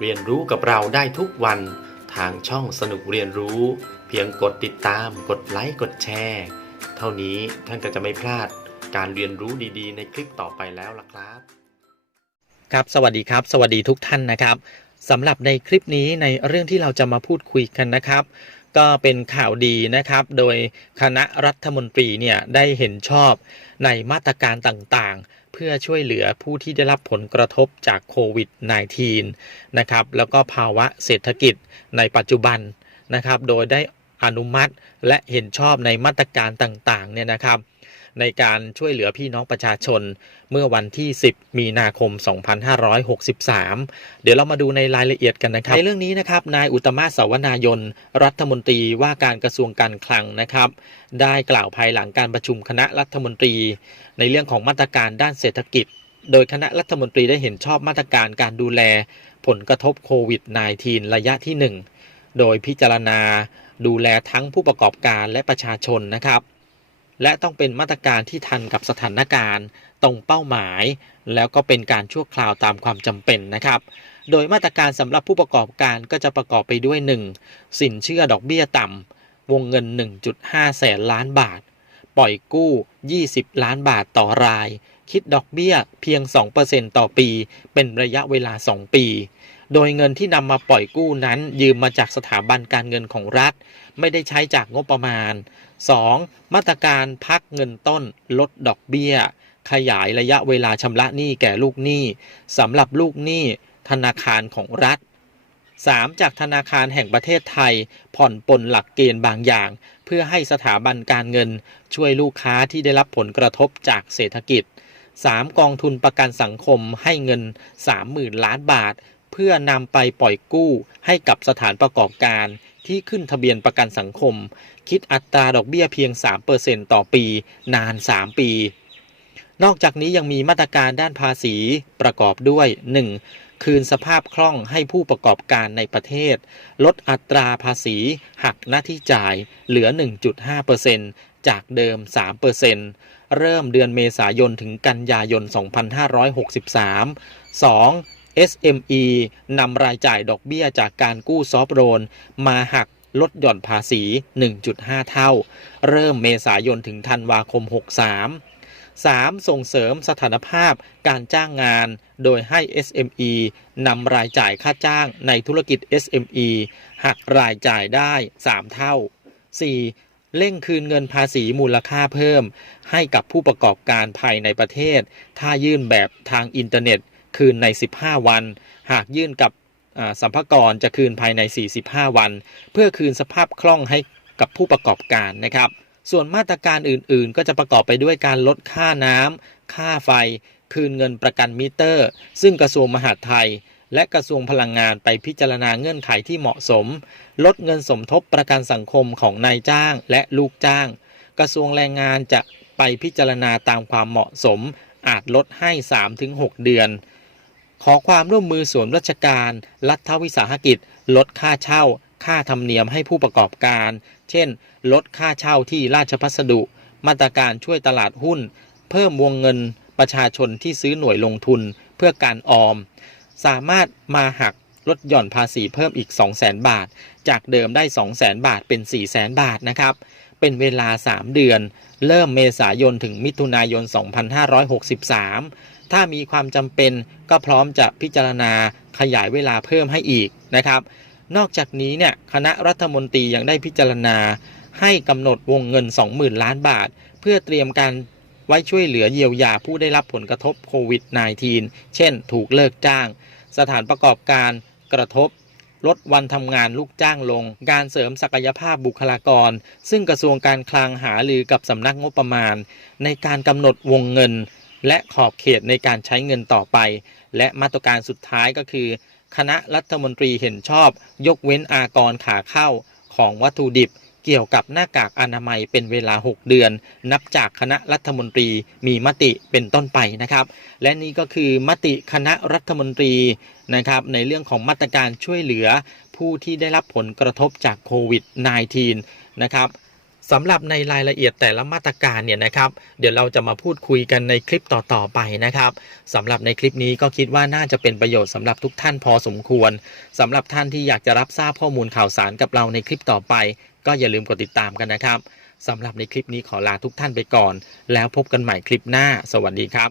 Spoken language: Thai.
เรียนรู้กับเราได้ทุกวันทางช่องสนุกเรียนรู้ เพียงกดติดตาม กดไลค์กดแชร์เท่านี้ท่านก็จะไม่พลาดการเรียนรู้ดีๆ ในคลิปต่อไปแล้วล่ะครับ ครับสวัสดีครับ สวัสดีทุกท่านนะครับสำหรับในคลิปนี้ในเรื่องที่เราจะมาพูดคุยกันนะครับ ก็เป็นข่าวดีนะครับ โดยคณะรัฐมนตรีเนี่ยได้เห็นชอบในมาตรการต่างๆ เพื่อช่วยเหลือผู้ที่ได้รับผลกระทบจากโควิด -19 นะครับแล้วก็ภาวะเศรษฐกิจในปัจจุบันนะครับ โดยได้อนุมัติและเห็นชอบในมาตรการต่างๆเนี่ยนะครับ ในการช่วยเหลือพี่น้องประชาชน เมื่อวันที่ 10 มีนาคม 2563 เดี๋ยวเรามาดูในรายละเอียดกันนะครับ ในเรื่องนี้นะครับนายอุตมะสาวนายน รัฐมนตรีว่าการกระทรวงการคลังนะครับ ได้กล่าวภายหลังการประชุมคณะรัฐมนตรี ในเรื่องของมาตรการด้านเศรษฐกิจ โดยคณะรัฐมนตรีได้เห็นชอบมาตรการการดูแล ผลกระทบโควิด -19 ระยะที่ 1 โดยพิจารณาดูแลทั้งผู้ประกอบการและประชาชนนะครับ และต้องเป็นมาตรการที่ทันกับสถานการณ์ ตรงเป้าหมาย แล้วก็เป็นการชั่วคราวตามความจำเป็นนะครับ โดยมาตรการสำหรับผู้ประกอบการก็จะประกอบไปด้วย 1. สินเชื่อดอกเบี้ยต่ำวงเงิน 1.5 แสนล้านบาท ปล่อยกู้ 20 ล้านบาทต่อราย คิดดอกเบี้ยเพียง 2%ต่อปี เป็นระยะเวลา 2 ปี โดยเงินที่นำมาปล่อยกู้นั้น ยืมมาจากสถาบันการเงินของรัฐ ไม่ได้ใช้จากงบประมาณ 2. มาตรการพักเงินต้น ลดดอกเบี้ย ขยายระยะเวลาชำระหนี้แก่ลูกหนี้สำหรับลูกหนี้ธนาคารของรัฐ 3. จากธนาคารแห่งประเทศไทย ผ่อนปลนหลักเกณฑ์บางอย่าง เพื่อให้สถาบันการเงิน ช่วยลูกค้าที่ได้รับผลกระทบจากเศรษฐกิจ 3. กองทุนประกันสังคมให้เงิน 30,000 ล้านบาท เพื่อนำไปปล่อยกู้ให้กับสถานประกอบการที่ขึ้นทะเบียนประกันสังคม คิดอัตราดอกเบี้ยเพียง 3%ต่อปี นาน 3 ปี นอกจากนี้ยังมีมาตรการด้านภาษีประกอบด้วย 1. คืนสภาพคล่องให้ผู้ประกอบการในประเทศ ลดอัตราภาษีหักหน้าที่จ่ายเหลือ 1.5%จากเดิม 3%เริ่มเดือนเมษายนถึงกันยายน 2563 2. SME นำรายจ่ายดอกเบี้ยจากการกู้ซอฟโลนมาหักลดหย่อนภาษี 1.5 เท่า เริ่มเมษายนถึงธันวาคม 63 3. ส่งเสริมสถานภาพการจ้างงาน โดยให้ SME นำรายจ่ายค่าจ้างในธุรกิจ SME หักรายจ่ายได้ 3 เท่า 4. เร่งคืนเงินภาษีมูลค่าเพิ่ม ให้กับผู้ประกอบการภายในประเทศ ถ้ายื่นแบบทางอินเทอร์เน็ต คืนใน 15 วัน หากยื่นกับสัมภากรจะคืนภายใน 45 วัน เพื่อคืนสภาพคล่องให้กับผู้ประกอบการนะครับ ส่วนมาตรการอื่นๆ ก็จะประกอบไปด้วยการลดค่าน้ำค่าไฟ คืนเงินประกันมิเตอร์ ซึ่งกระทรวงมหาดไทย และกระทรวงพลังงานไปพิจารณาเงื่อนไขที่เหมาะสม ลดเงินสมทบประกันสังคมของนายจ้างและลูกจ้าง กระทรวงแรงงานจะไปพิจารณาตามความเหมาะสม อาจลดให้ 3-6 เดือน ขอความร่วมมือส่วนราชการ รัฐวิสาหกิจ ลดค่าเช่า ค่าธรรมเนียมให้ผู้ประกอบการ เช่น ลดค่าเช่าที่ราชพัสดุ มาตรการช่วยตลาดหุ้น เพิ่มวงเงินประชาชนที่ซื้อหน่วยลงทุนเพื่อการออม สามารถมาหักลดหย่อนภาษีเพิ่มอีก 200,000 บาท จากเดิมได้ 200,000 บาทเป็น 400,000 บาทนะครับ เป็นเวลา 3 เดือน เริ่มเมษายนถึงมิถุนายน 2563 ถ้ามีความจำเป็นก็พร้อมจะพิจารณาขยายเวลาเพิ่มให้อีกนะครับ นอกจากนี้เนี่ยคณะรัฐมนตรียังได้พิจารณา ให้กำหนดวงเงิน 20,000 ล้านบาท เพื่อเตรียมการไว้ช่วยเหลือเยียวยาผู้ได้รับผลกระทบโควิด -19 เช่น ถูกเลิกจ้าง สถานประกอบการกระทบ ลดวันทำงานลูกจ้างลง การเสริมศักยภาพบุคลากร ซึ่งกระทรวงการคลังหารือกับสำนักงบประมาณ ในการกำหนดวงเงิน และขอบเขตในการใช้เงินต่อไป และมาตรการสุดท้ายก็คือ คณะรัฐมนตรีเห็นชอบ ยกเว้นอากรขาเข้าของวัตถุดิบ เกี่ยวกับหน้ากากอนามัยเป็นเวลา 6 เดือน นับจากคณะรัฐมนตรีมีมติเป็นต้นไปนะครับ และนี่ก็คือมติคณะรัฐมนตรีนะครับในเรื่องของมาตรการช่วยเหลือผู้ที่ได้รับผลกระทบจากโควิด -19 นะครับ สำหรับในรายละเอียดแต่ละมาตรการเนี่ยนะครับ เดี๋ยวเราจะมาพูดคุยกันในคลิปต่อๆไปนะครับสำหรับในคลิปนี้ก็คิดว่าน่าจะเป็นประโยชน์สำหรับทุกท่านพอสมควรสำหรับท่านที่อยากจะรับทราบข้อมูลข่าวสารกับเราในคลิปต่อไป ก็อย่าลืมกดติดตามกันนะครับสำหรับในคลิปนี้ขอลาทุกท่านไปก่อน แล้วพบกันใหม่คลิปหน้า สวัสดีครับ